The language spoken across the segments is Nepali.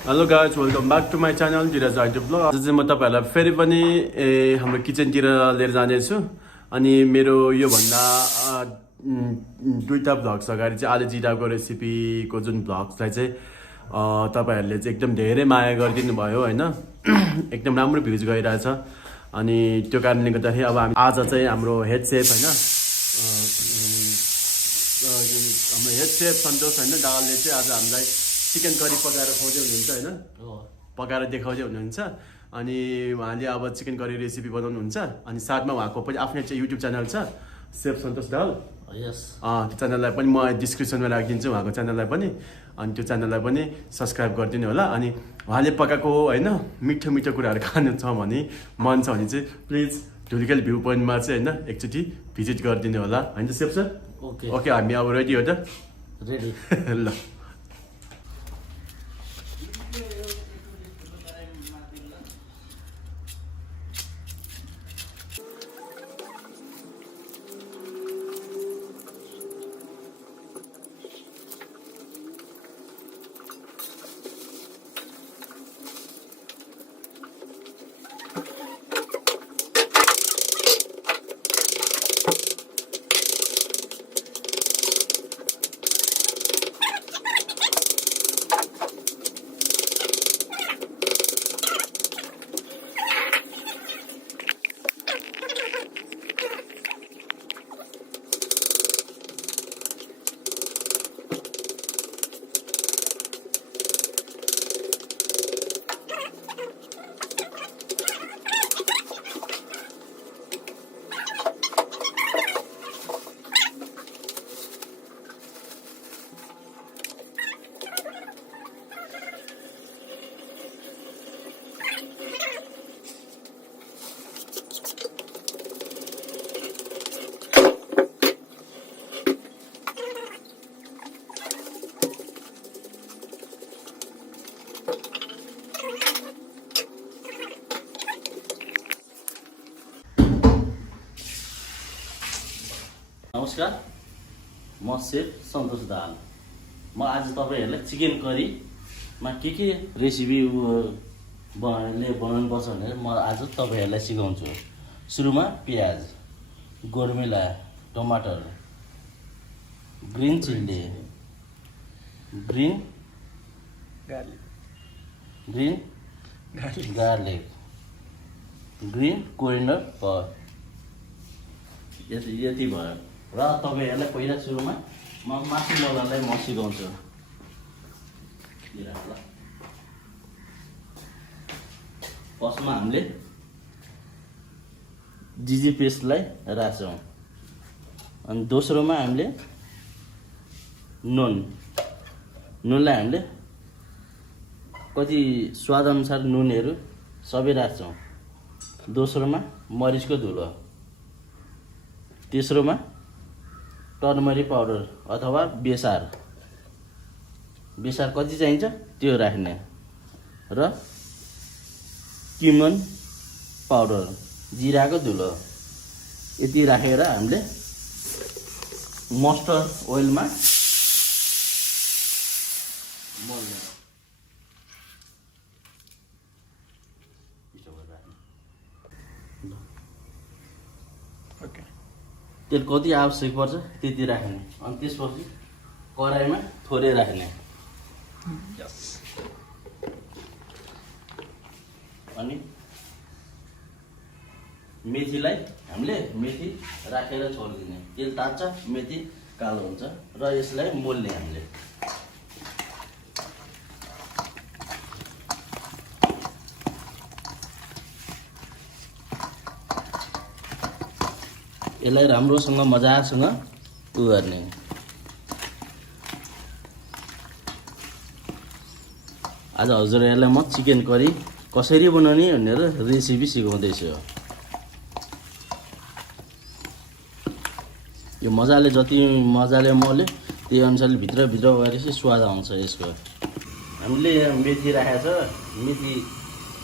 Hello guys welcome back to my channel Dheeraj आइटु ब्लग। आज चाहिँ म तपाईँहरूलाई फेरि पनि हाम्रो किचनतिर लिएर जानेछु। अनि मेरो योभन्दा दुईवटा भ्लग्स अगाडि चाहिँ आलु जिराको रेसिपीको जुन भ्लग्सलाई चाहिँ तपाईँहरूले चाहिँ एकदम धेरै माया गरिदिनु भयो होइन। एकदम राम्रो भ्युज गइरहेछ। अनि त्यो कारणले गर्दाखेरि अब हामी आज चाहिँ हाम्रो हेड सेफ होइन, हाम्रो हेड सेफ सन्तोष होइन दाहालले चाहिँ आज हामीलाई चिकन करी पकाएर खुवाउँदै हुनुहुन्छ होइन, पकाएर देखाउँदै हुनुहुन्छ। अनि उहाँले अब चिकन करी रेसिपी बनाउनुहुन्छ। अनि साथमा उहाँको पनि आफ्नै चाहिँ युट्युब च्यानल छ सेफ सन्तोष दाहाल। त्यो च्यानललाई पनि म डिस्क्रिप्सनमा राखिदिन्छु उहाँको च्यानललाई पनि। अनि त्यो च्यानललाई पनि सब्सक्राइब गरिदिनु होला। अनि उहाँले पकाएको होइन मिठो मिठो कुराहरू खानु छ भने मन छ भने चाहिँ प्लिज धुलिखेल भ्यू पोइन्टमा चाहिँ होइन एकचोटि भिजिट गरिदिनु होला होइन सेफ सर। ओके हामी अब रेडी हो त? रेडी ल नमस्कार, म सेफ सन्तोष दाहाल। म आज तपाईहरुलाई चिकन करीमा के रेसिपी बनाउनु पर्छ भनेर म आज तपाईहरुलाई सिकाउँछु। सुरुमा प्याज, गोर्मिला, टमाटर, green chilli, green garlic, green coriander powder, यति भयो। र तपाईहरुलाई पहिला सुरुमा म मासु लगाउनलाई म सिकाउँछु। फर्स्टमा हामीले जिजी पेस्टलाई राख्छौँ। अनि दोस्रोमा हामीले नुनलाई हामीले कति स्वाद अनुसार नुनहरू सबै राख्छौँ। दोस्रोमा मरिचको धुलो, तेस्रोमा टर्मरिक पाउडर अथवा बेसार कति चाहिन्छ त्यो राख्ने, र किमन पाउडर, जिराको धुलो यति राखेर हामीले मस्टर्ड ओइलमा मोल्ने। तेल कति आवश्यक पर्छ त्यति राख्ने। अनि त्यसपछि कराईमा थोरै राख्ने। अनि मेथीलाई हामीले मेथी राखेर छोडिदिने। तेल तात्छ, मेथी कालो हुन्छ र यसलाई मोल्ने हामीले। यसलाई राम्रोसँग मजासँग गर्ने। आज हजुरहरूलाई म चिकन करी कसरी बनाउने भनेर रेसिपी सिकाउँदैछु। यो मजाले जति मजाले मोल्यो त्यही अनुसारले भित्र गएपछि स्वाद आउँछ यसको। हामीले मेथी राखेको छ, मेथी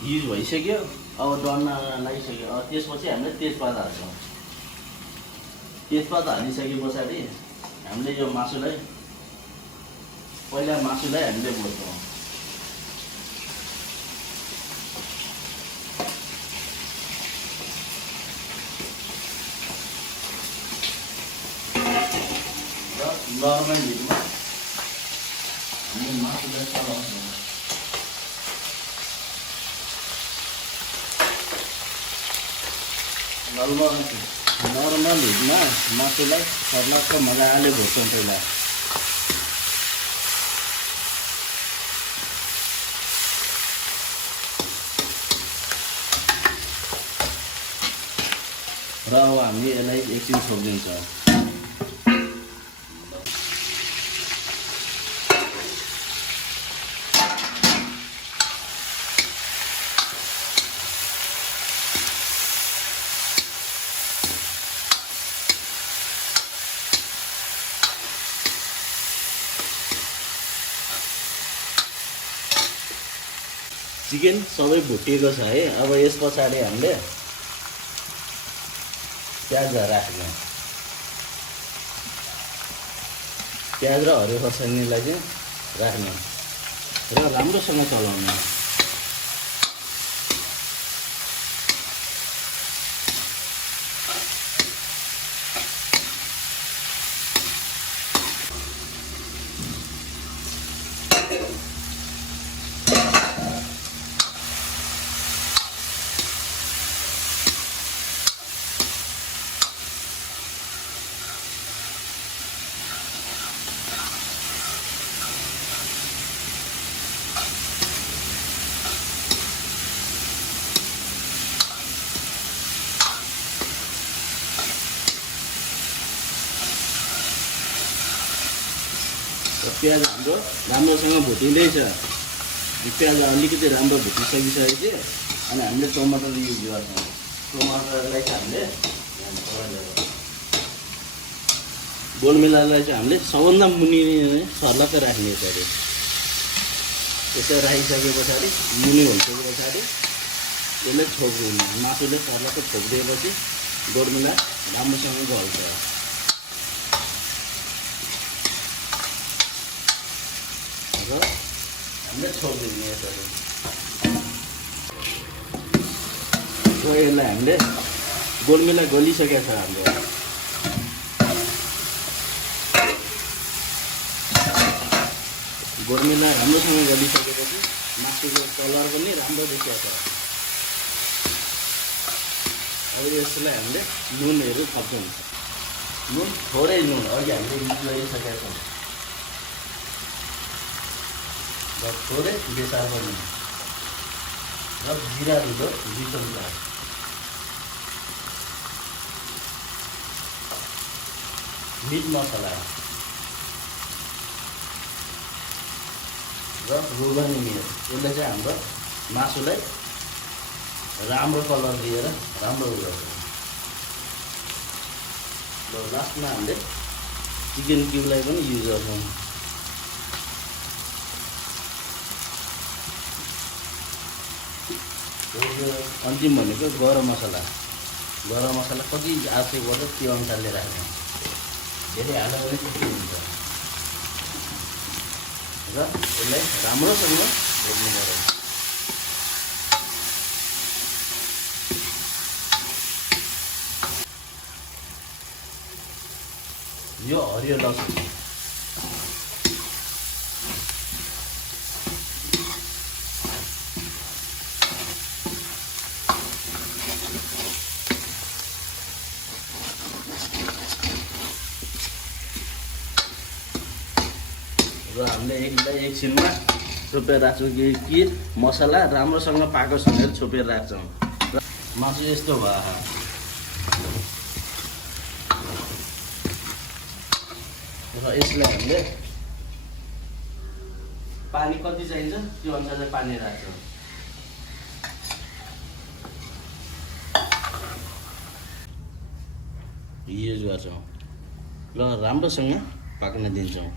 युज भइसक्यो, अब डढ्न लागिसक्यो। त्यसपछि हामीले तेजपात हाल्छौँ। तेजपात हालिसके पछाडि हामीले यो मासुलाई हामीले मोल्छौँ। नर्मल हिटमा हामी मासुलाई चलाउँछौँ। नर्मल हिटमा मासुलाई सर्लक्क मजाले भुट्छौँ पहिला। र अब हामीले यसलाई एकछिन छोपिदिन्छौँ। चिकन सबै भुटिएको छ है। अब यस पछाडि हामीले प्याज राख्ने, प्याज र हरियो खोर्सानीलाई चाहिँ राख्ने र राम्रोसँग चलाउने। प्याज हाम्रो राम्रोसँग भुटिँदैछ। प्याज अलिकति राम्रो भुटिसकिसकेपछि अनि हामीले टमाटर युज गर्छौँ। टमाटरलाई चाहिँ हामीले गोलमिलालाई चाहिँ हामीले सबभन्दा मुनि सर्लक्क राख्ने पऱ्यो। त्यसलाई राखिसके पछाडि मुनि भइसके पछाडि त्यसलाई छोपिदिनु। मासुले सर्लक्क छोपिदिएपछि गोलमिला राम्रोसँग गल्छ। र हामीले छोपिदिने यसरी। यसलाई हामीले गोलमिला गलिसकेको छ हाम्रो। गोलमिला राम्रोसँग गलिसकेपछि मासुको कलर पनि राम्रो देखिएको छ। अब यसलाई हामीले नुनहरू थप्छौँ। नुन थोरै नुन अघि हामीले युज गरिसकेका छौँ र थोरै बेसार पनि र जिरा धुलो 2 चम्चा। मिट मसला र रोगनी मिर्च। यसले चाहिँ हाम्रो मासुलाई राम्रो कलर दिएर राम्रो गर्छ। र लास्टमा हामीले चिकन क्युबलाई पनि युज गर्छौँ। अन्तिम भनेको गरम मसला। गरम मसला कति आवश्यक पर्छ त्यो अनुसारले राख्ने। धेरै हाल्दा पनि ठिकै हुन्छ। र यसलाई राम्रोसँग भुट्नु पर्यो। यो हरियो लसुन र हामीले एकछिनमा छोपेर राख्छौँ कि मसला राम्रोसँग पाकोस् भनेर छोपेर राख्छौँ। र मासु यस्तो भयो। र यसलाई हामीले पानी कति चाहिन्छ त्यो अनुसारले पानी राख्छौँ। युज गर्छौँ र राम्रोसँग पाक्न दिन्छौँ।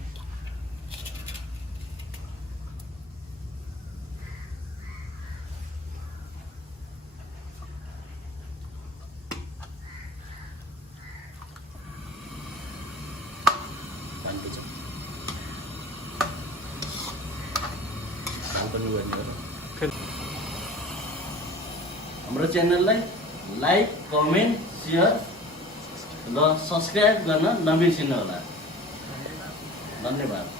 हाम्रो च्यानललाई लाइक, कमेन्ट, सेयर र सब्सक्राइब गर्न नबिर्सिनु होला। धन्यवाद।